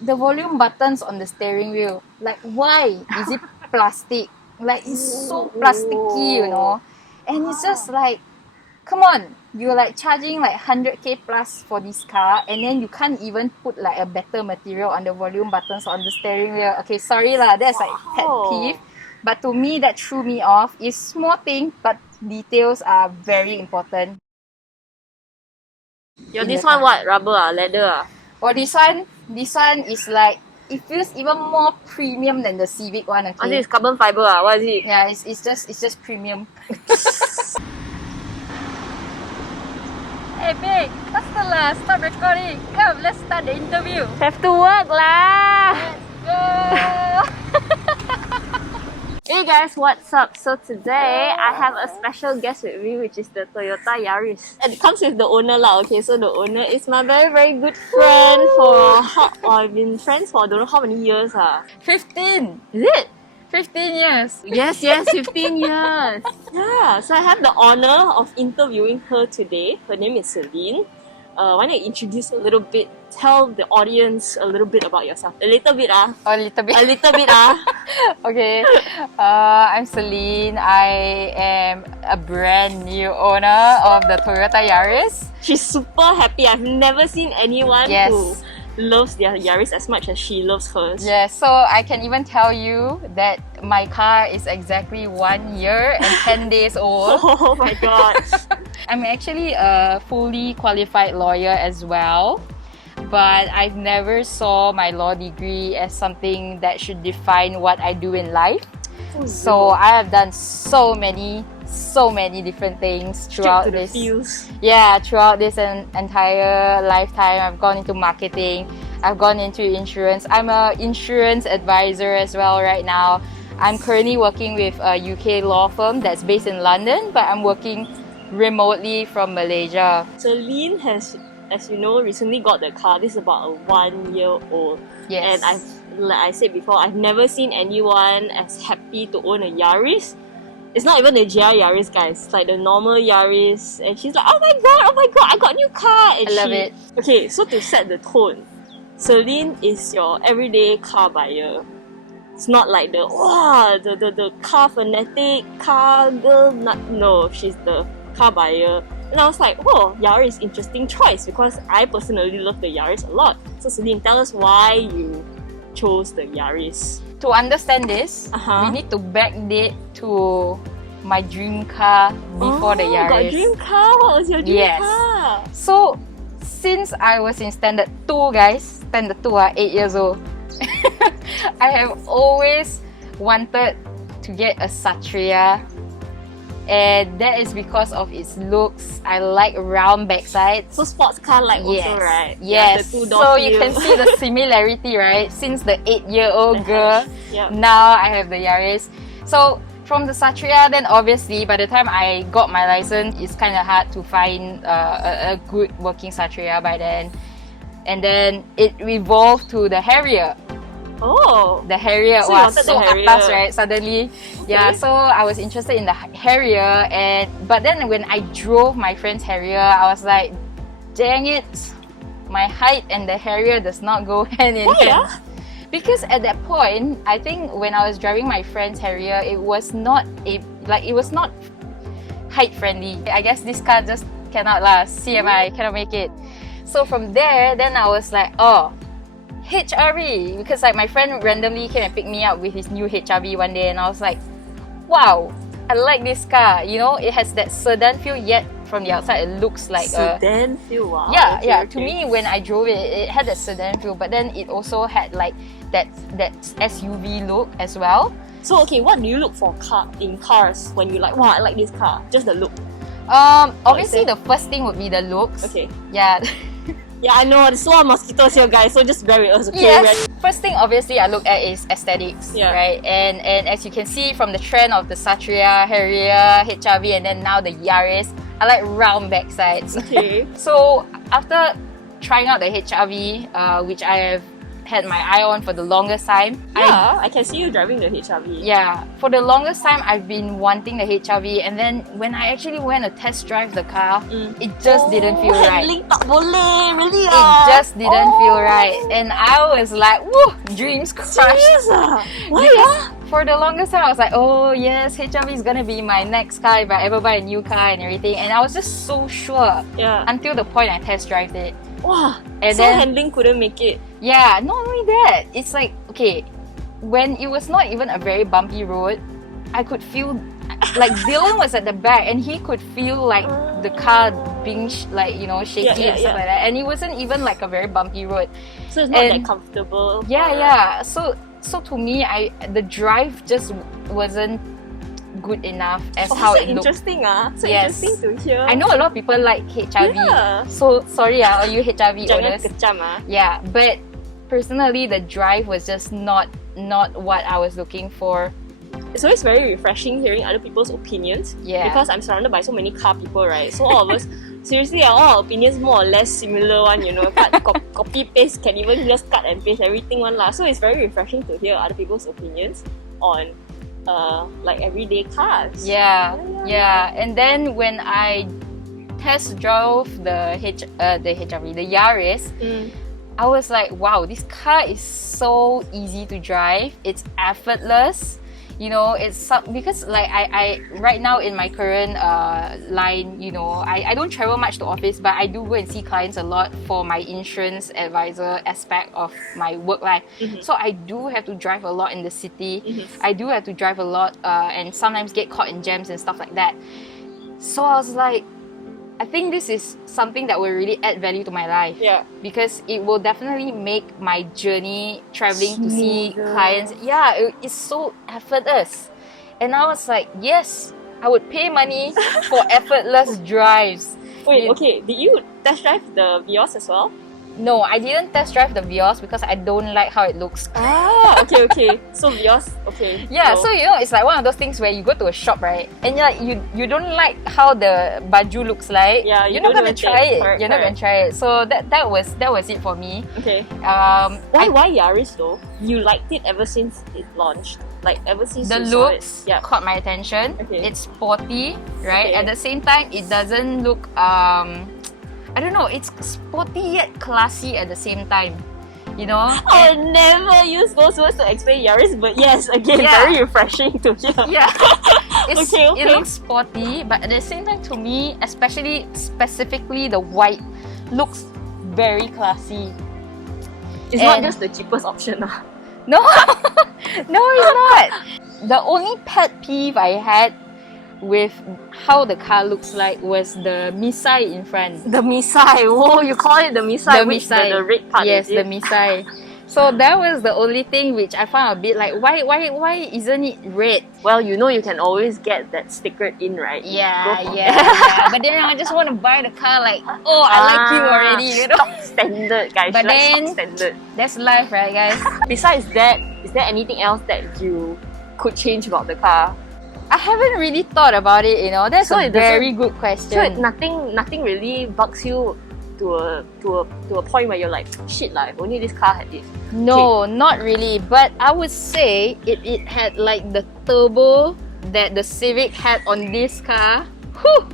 the volume buttons on the steering wheel, like why is it plastic? Like it's so plasticky, you know. And it's just like, come on, you're like charging like 100k plus for this car, and then you can't even put like a better material on the volume buttons on the steering wheel. Okay, sorry lah, that's like pet peeve. But to me, that threw me off. It's small thing, but details are very important. Yo, this one what? Rubber leather Oh, this one is like, it feels even more premium than the Civic one. Okay. Oh, this is carbon fiber What is it? Yeah, it's just premium. Hey babe, faster lah, stop recording. Come, let's start the interview. Have to work lah. Let's go. Hey guys, what's up? So today I have a special guest with me, which is the Toyota Yaris. And it comes with the owner lah. Okay, so the owner is my very good friend I've been friends for I don't know how many years 15. Is it? 15 years. Yes, 15 years. Yeah, so I have the honor of interviewing her today. Her name is Celine. Why don't you introduce a little bit, tell the audience a little bit about yourself. A little bit A little bit. A little bit Okay, I'm Celine. I am a brand new owner of the Toyota Yaris. She's super happy. I've never seen anyone who loves their Yaris as much as she loves hers. Yes, so I can even tell you that my car is exactly 1 year and 10 days old. Oh my god. I'm actually a fully qualified lawyer as well, but I've never saw my law degree as something that should define what I do in life. So I have done so many different things throughout this. Yeah, throughout this entire lifetime. I've gone into marketing, I've gone into insurance. I'm an insurance advisor as well right now. I'm currently working with a UK law firm that's based in London, but I'm working remotely from Malaysia. Celine has, as you know, recently got the car. This is about a 1 year old. Yes. And like I said before, I've never seen anyone as happy to own a Yaris. It's not even the GR Yaris, guys. It's like the normal Yaris. And she's like, oh my god, I got a new car. And I love it. Okay, so to set the tone, Celine is your everyday car buyer. It's not like the car fanatic, car girl. No, she's the car buyer. And I was like, oh, Yaris, interesting choice, because I personally love the Yaris a lot. So Celine, tell us why you chose the Yaris. To understand this, we need to backdate to my dream car before the Yaris. Got a dream car? What was your dream car? So, since I was in standard 2, guys, standard 2, 8 years old, I have always wanted to get a Satria, and that is because of its looks. I like round backsides. So sports car like also, right? Yes. So you can see the similarity, right? Since the 8-year-old girl, now I have the Yaris. So from the Satria, then obviously by the time I got my license, it's kind of hard to find a good working Satria by then. And then it evolved to the Harrier. Oh, the Harrier was so atas, right? Suddenly, so I was interested in the Harrier, but then when I drove my friend's Harrier, I was like, dang it, my height and the Harrier does not go hand in hand. Because at that point, I think when I was driving my friend's Harrier, it was not height friendly. I guess this car just cannot last. CMI cannot make it. So from there, then I was like, oh, HRV, because like my friend randomly came and picked me up with his new HRV one day, and I was like, wow, I like this car. You know, it has that sedan feel, yet from the outside it looks like sedan feel. Wow. Yeah. To me, when I drove it, it had that sedan feel, but then it also had like that SUV look as well. So okay, what do you look for in cars when you like, wow, I like this car? Just the look. Obviously the first thing would be the looks. Okay. Yeah. Yeah, I know, there's a lot of mosquitoes here, guys, so just bear with us, okay? Yes. First thing, obviously, I look at is aesthetics, right? And as you can see from the trend of the Satria, Harrier, HRV, and then now the Yaris, I like round backsides. Okay. So after trying out the HRV, which I have had my eye on for the longest time. Yeah, I can see you driving the HRV. Yeah, for the longest time, I've been wanting the HRV, and then when I actually went to test drive the car, it just didn't feel right. Handling tak boleh, really It just didn't feel right, and I was like, woo, dreams crushed. Serious ah? Why ah? For the longest time, I was like, oh yes, HRV is gonna be my next car if I ever buy a new car and everything, and I was just so sure. Yeah. Until the point I test drove it. Wow. And so then, handling couldn't make it. Yeah, not only that, it's like, okay, when it was not even a very bumpy road, I could feel like Dylan was at the back and he could feel like the car being shaky and stuff like that, and it wasn't even like a very bumpy road, so it's not that comfortable. Yeah. So to me, the drive just wasn't good enough as how it looked. Interesting So interesting to hear. I know a lot of people like HRV. Yeah. So sorry all you HRV Jangan owners. kecam Yeah, but personally the drive was just not what I was looking for. It's always very refreshing hearing other people's opinions. Yeah. Because I'm surrounded by so many car people, right? So all of us, seriously, all our opinions more or less similar one, you know. Copy paste, can even just cut and paste everything one lah. So it's very refreshing to hear other people's opinions on like everyday cars. Yeah. And then when I test drove the HRV, the Yaris, I was like, wow, this car is so easy to drive. It's effortless. You know, it's because like I right now in my current line, you know, I don't travel much to office, but I do go and see clients a lot for my insurance advisor aspect of my work life. So I do have to drive a lot in the city. I do have to drive a lot and sometimes get caught in jams and stuff like that. So I was like, I think this is something that will really add value to my life. Yeah. Because it will definitely make my journey traveling to see Smoother. clients. Yeah, it's so effortless. And I was like, yes, I would pay money for effortless drives. Wait, okay, did you test drive the Vios as well? No, I didn't test drive the Vios because I don't like how it looks. Okay. So Vios, okay. Yeah, so you know, it's like one of those things where you go to a shop, right? And you're like, you don't like how the baju looks like. Yeah, you're not gonna try it. You're not gonna try it. So that was it for me. Okay. Why Yaris though? You liked it ever since it launched? Like ever since the you saw it? looks Yeah. caught my attention. Okay. It's sporty, right? Okay. At the same time, it doesn't look I don't know, it's sporty yet classy at the same time. You know? I never use those words to explain Yaris, but yes, again, Yeah. very refreshing to hear. Yeah. Okay. It looks sporty, but at the same time, to me, specifically the white, looks very classy. It's not just the cheapest option. No, no, it's not. The only pet peeve I had with how the car looks like was the misai in front. The misai. Whoa, you call it the misai? The red part. Yes, is the it? misai. So that was the only thing which I found a bit like, why isn't it red? Well, you know you can always get that stickered in, right? Yeah. But then I just want to buy the car like, oh, I like you already, you know? Stock standard, guys. But Like then- stock standard. That's life, right, guys? Besides that, is there anything else that you could change about the car? I haven't really thought about it, you know. That's So a it doesn't- very good So question. nothing really bugs you to a point where you're like, shit lah, if only this car had this. No, not really. But I would say it had like the turbo that the Civic had on this car. Whew!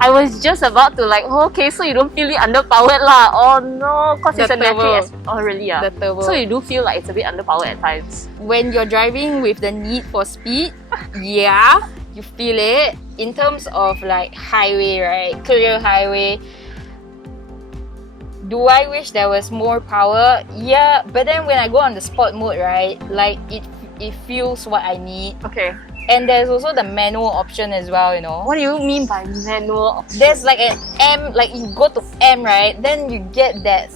I was just about to like, oh, okay, so you don't feel it underpowered lah. Oh no, cause it's The a turbo. metric. Oh really? The turbo. So you do feel like it's a bit underpowered at times. When you're driving with the need for speed, yeah, you feel it. In terms of like highway, right? Clear highway. Do I wish there was more power? Yeah, but then when I go on the sport mode, right, like it feels what I need. Okay. And there's also the manual option as well, you know. What do you mean by manual option? There's like an M, like you go to M, right? Then you get that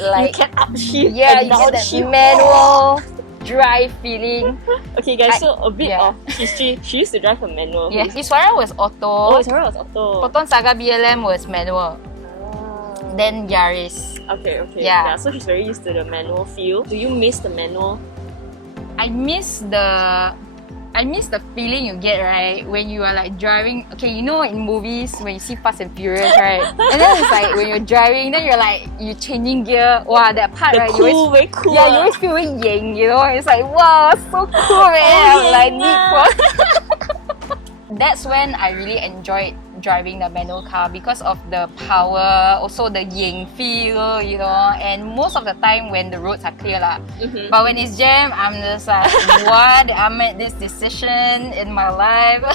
like you can upshift yeah, and you get that downshift. manual drive feeling. Okay guys, so a bit yeah. of history. She used to drive a manual. Yeah, Iswara was Oh, auto. Sarah was auto. Proton Saga BLM was manual. Then Yaris. Okay. Yeah. So she's very used to the manual feel. Do you miss the manual? I miss the I miss the feeling you get, right, when you are like driving. Okay, you know in movies when you see Fast and Furious, right? And then it's like when you're driving, then you're like you changing gear. Wow, that part, right? Cool, very cool. Yeah, you always feel very yang, you know. It's like wow, so cool, man. I'm like need for. That's when I really enjoyed driving the manual car because of the power, also the yang feel, you know, and most of the time when the roads are clear lah. But when it's jammed, I'm just like, what? I made this decision in my life.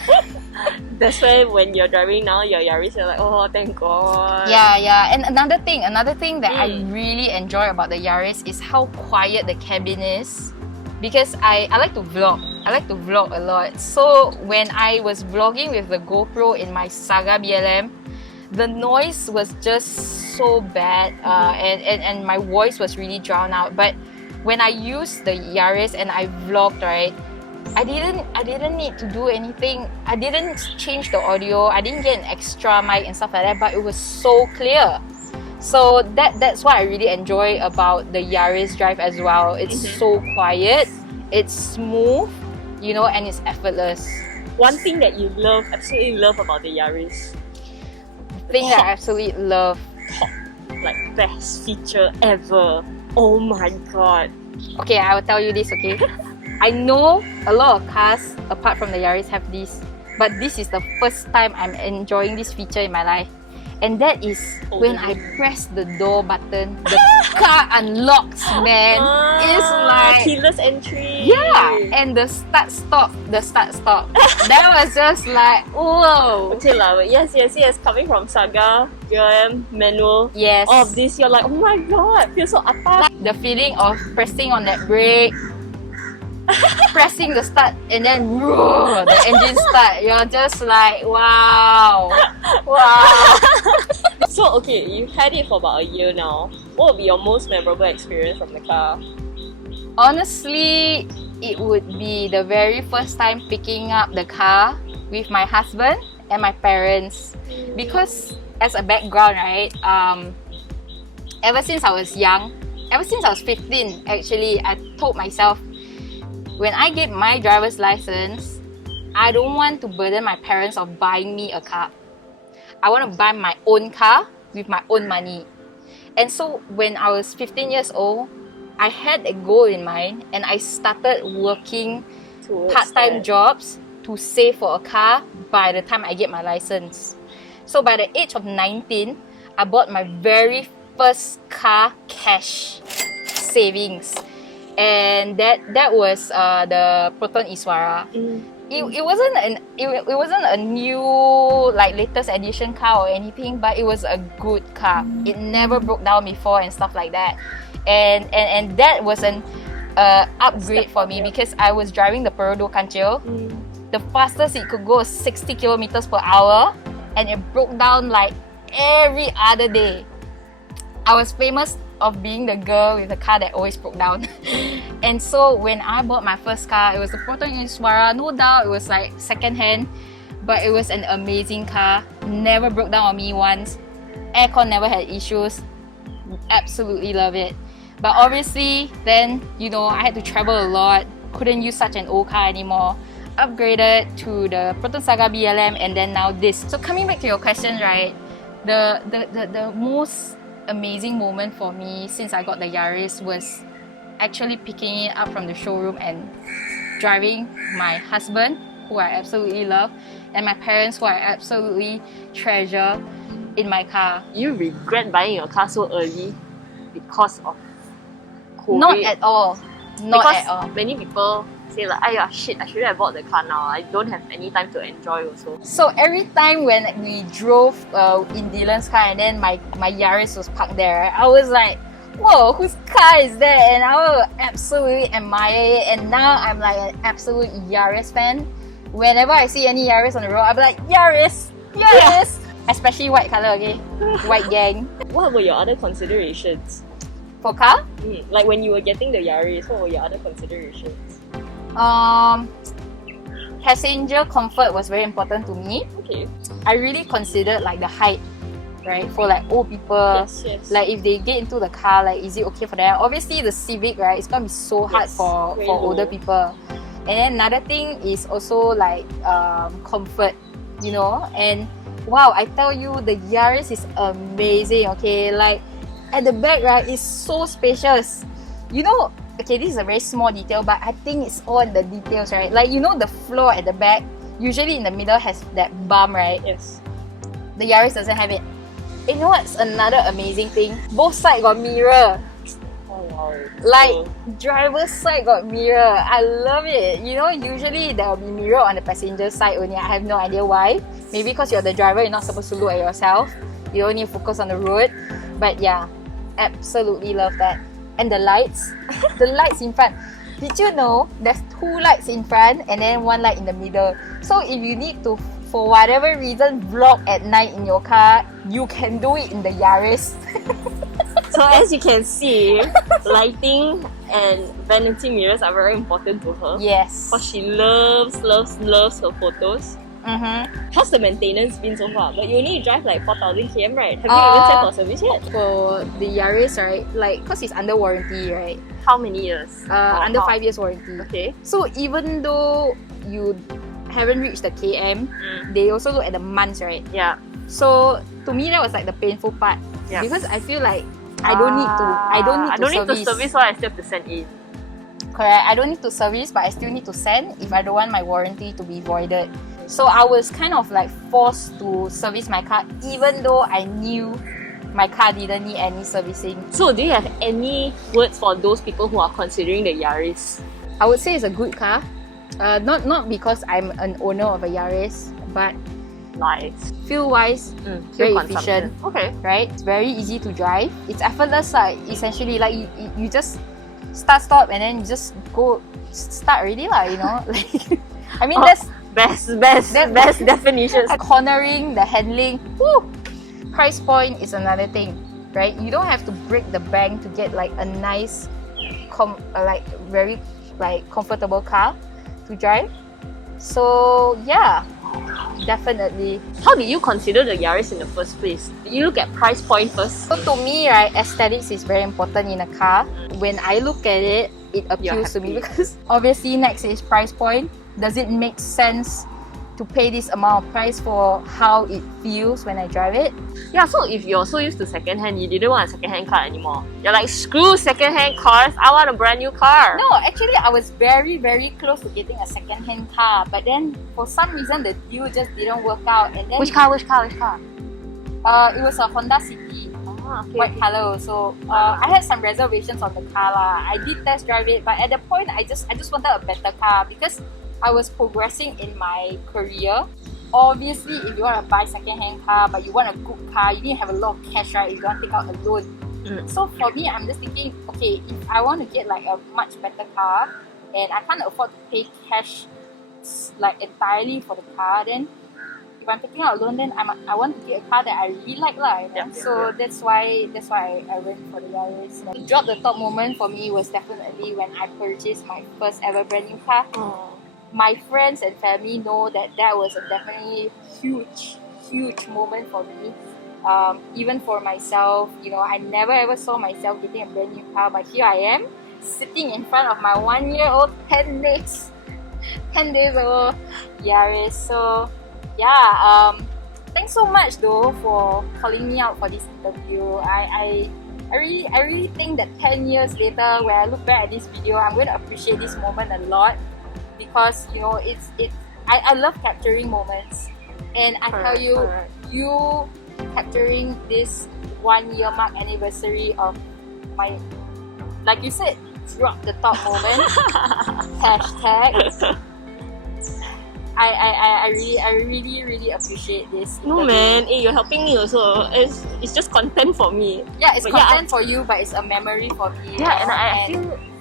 That's why when you're driving now, your Yaris, you're like, oh, thank God. Yeah. And another thing that I really enjoy about the Yaris is how quiet the cabin is. Because I like to vlog. I like to vlog a lot. So when I was vlogging with the GoPro in my Saga BLM, the noise was just so bad, and my voice was really drowned out. But when I used the Yaris and I vlogged, right, I didn't need to do anything. I didn't change the audio. I didn't get an extra mic and stuff like that. But it was so clear. So that's what I really enjoy about the Yaris drive as well. It's so quiet, it's smooth, you know, and it's effortless. One thing that you absolutely love about the Yaris. Thing that I absolutely love. Like best feature ever. Oh my God. Okay, I will tell you this, okay? I know a lot of cars apart from the Yaris have this, but this is the first time I'm enjoying this feature in my life. And that is when I press the door button, the car unlocks, man. It's like keyless entry. Yeah, and the start-stop. That was just like, whoa. Okay lah, yes. Coming from Saga, BLM, manual. Yes. All of this, you're like, oh my God, feels so atas. The feeling of pressing on that brake, pressing the start, and then whoa, the engine start. You're just like, wow. So okay, you've had it for about a year now. What would be your most memorable experience from the car? Honestly, it would be the very first time picking up the car with my husband and my parents. Because as a background, right, ever since I was young, ever since I was 15 actually, I told myself, when I get my driver's license, I don't want to burden my parents of buying me a car. I want to buy my own car with my own money. And so when I was 15 years old, I had a goal in mind and I started working part-time jobs to save for a car by the time I get my license. So by the age of 19, I bought my very first car cash savings. And that was the Proton Iswara. It wasn't a new like latest edition car or anything, but it was a good car. It never broke down before and stuff like that. And that was an upgrade for me because I was driving the Perodo Kancil. The fastest it could go was 60 kilometers per hour, and it broke down like every other day. I was famous of being the girl with the car that always broke down. And so when I bought my first car, it was the Proton Iswara. No doubt it was like second hand, but it was an amazing car. Never broke down on me once. Aircon never had issues. Absolutely love it. But obviously then, you know, I had to travel a lot. Couldn't use such an old car anymore. Upgraded to the Proton Saga BLM and then now this. So coming back to your question, right, the most amazing moment for me since I got the Yaris was actually picking it up from the showroom and driving my husband, who I absolutely love, and my parents, who I absolutely treasure, in my car. You regret buying your car so early because of COVID? Not at all. Many people say like, "Ayah, shit, I should have bought the car now. I don't have any time to enjoy also." So every time when we drove in Dylan's car and then my Yaris was parked there, right, I was like, whoa, whose car is that? And I will absolutely admire it. And now I'm like an absolute Yaris fan. Whenever I see any Yaris on the road, I'll be like, Yaris! Yeah. Especially white colour, okay? White gang. What were your other considerations? For car? Like when you were getting the Yaris, what were your other considerations? Passenger comfort was very important to me. Okay. I really considered like the height, right? For like old people, yes. Like if they get into the car, like is it okay for them? Obviously the Civic, right, it's gonna be so hard for older people. And then another thing is also like comfort, you know. And wow, I tell you, the Yaris is amazing, okay? Like, at the back, right, it's so spacious. You know, okay, this is a very small detail, but I think it's all in the details, right? Like, you know, the floor at the back, usually in the middle has that bump, right? Yes. The Yaris doesn't have it. You know what's another amazing thing? Both sides got mirror. Oh wow. Like, driver's side got mirror. I love it. You know, usually there will be mirror on the passenger side only. I have no idea why. Maybe because you're the driver, you're not supposed to look at yourself. You don't need to focus on the road. But yeah, absolutely love that. And the lights. The lights in front. Did you know there's 2 lights in front and then 1 light in the middle? So if you need to, for whatever reason, vlog at night in your car, you can do it in the Yaris. So as you can see, lighting and vanity mirrors are very important to her. Yes. Because she loves her photos. How's the maintenance been so far? But you only drive like 4,000 km, right? Have you even sent for service yet? For the Yaris, right? Like, because it's under warranty, right? How many years? Under 5 years warranty. Okay. So even though you haven't reached the KM, they also look at the months, right? Yeah. So to me, that was like the painful part. Yeah. Because I feel like I don't need to service, so I still have to send in. Correct. I don't need to service, but I still need to send if I don't want my warranty to be voided. So I was kind of like forced to service my car, even though I knew my car didn't need any servicing. So do you have any words for those people who are considering the Yaris? I would say it's a good car. Not because I'm an owner of a Yaris, but Nice. fuel-wise, very efficient. Okay. Right? It's very easy to drive. It's effortless, like essentially, like you just stop and then you just go start already, lah. You know, like I mean that's best definitions. Cornering, the handling. Woo! Price point is another thing, right? You don't have to break the bank to get like a nice, very comfortable car to drive. So yeah, definitely. How did you consider the Yaris in the first place? Did you look at price point first? So to me, right, aesthetics is very important in a car. When I look at it, it appeals to me because obviously next is price point. Does it make sense to pay this amount of price for how it feels when I drive it? Yeah, so if you're so used to second-hand, you didn't want a second-hand car anymore. You're like, screw second-hand cars, I want a brand new car. No, actually I was very, very close to getting a second-hand car, but then for some reason the deal just didn't work out. And then Which car? it was a Honda City, white color. So I had some reservations on the car lah. I did test drive it, but at the point I just wanted a better car because I was progressing in my career. Obviously, if you want to buy second-hand car, but you want a good car, you need to have a lot of cash, right? If you want to take out a loan. So for me, I'm just thinking, okay, if I want to get like a much better car and I can't afford to pay cash like entirely for the car, then if I'm taking out a loan, then I want to get a car that I really like lah. You know? So that's why I went for the Yaris. The drop the top moment for me was definitely when I purchased my first ever brand new car. My friends and family know that was a definitely huge moment for me. Even for myself, you know, I never ever saw myself getting a brand new car, but here I am, sitting in front of my 1-year-old 10 days old Yaris. So yeah, thanks so much though for calling me out for this interview. I really think that 10 years later, when I look back at this video, I'm going to appreciate this moment a lot. Because you know, I love capturing moments, and I tell you, you capturing this 1-year mark anniversary of my, like you said, drop the top moment hashtag. I really appreciate this. No man, you're helping me also. It's just content for me. Yeah, it's content for you, but it's a memory for me. Yeah, and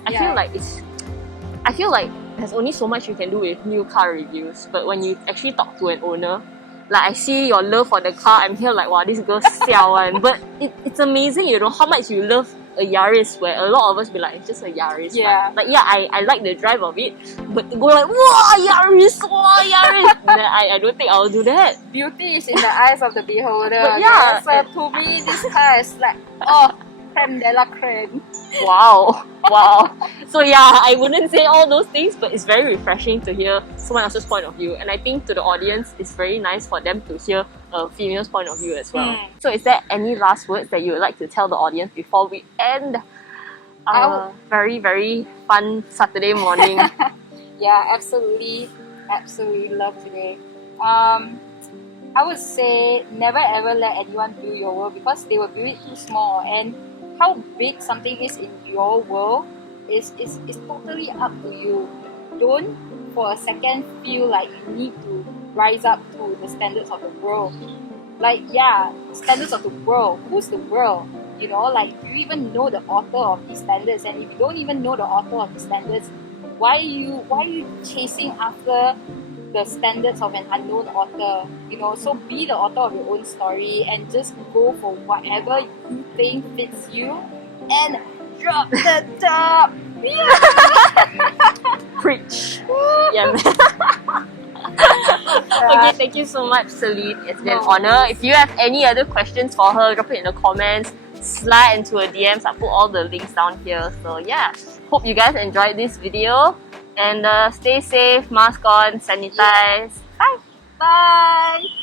I feel like there's only so much you can do with new car reviews, but when you actually talk to an owner, like I see your love for the car, I'm here like, wow, this girl siao one. But it's amazing, you know, how much you love a Yaris, where a lot of us be like, it's just a Yaris. Yeah. Like yeah, I like the drive of it, but to go like, wow, Yaris. Then I don't think I'll do that. Beauty is in the eyes of the beholder. But yeah, so to me, this car is like, oh, creme de la creme. Wow, wow. So yeah, I wouldn't say all those things, but it's very refreshing to hear someone else's point of view. And I think to the audience, it's very nice for them to hear a female's point of view as well. So is there any last words that you would like to tell the audience before we end our very, very fun Saturday morning? Yeah, absolutely love today. I would say never ever let anyone build your world because they will build it too small, and how big something is in your world is totally up to you. Don't for a second feel like you need to rise up to the standards of the world. Like, yeah, standards of the world. Who's the world? You know, like, do you even know the author of these standards? And if you don't even know the author of these standards, why are you chasing after the standards of an unknown author? You know, so be the author of your own story and just go for whatever you think fits you and drop the top. Preach. Yeah, man. Okay, thank you so much, Celine. It's been an honor. If you have any other questions for her, drop it in the comments. Slide into her DMs. I'll put all the links down here. So yeah, hope you guys enjoyed this video. And stay safe, mask on, sanitize. Bye! Bye!